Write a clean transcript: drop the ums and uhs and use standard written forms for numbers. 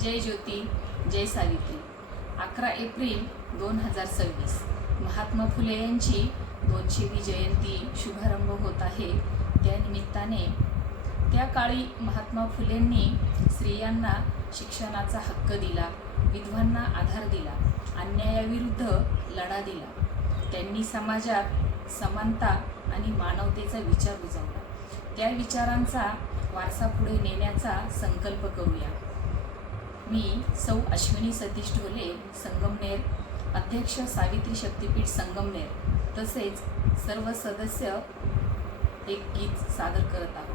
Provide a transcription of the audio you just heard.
जय ज्योती जय Savitri. 11 April 2026 Mahatma Phule यांची 200वी जयंती शुभारंभ होत आहे। त्या निमित्ताने त्या काळी महात्मा फुलेंनी स्त्रियांना शिक्षणाचा हक्क दिला, विधवांना आधार दिला, अन्यायाविरुद्ध लढा दिला। त्यांनी समाजात समानता आणि मानवतेचा विचार रुजवला। त्या विचारांचा वारसा पुढे नेण्याचा संकल्प करूया। मी सौ अश्विनी सतीश ढोले, संगमनेर, अध्यक्ष सावित्री शक्तीपीठ संगमनेर, तसेच सर्व सदस्य एक गीत सादर करत आहोत।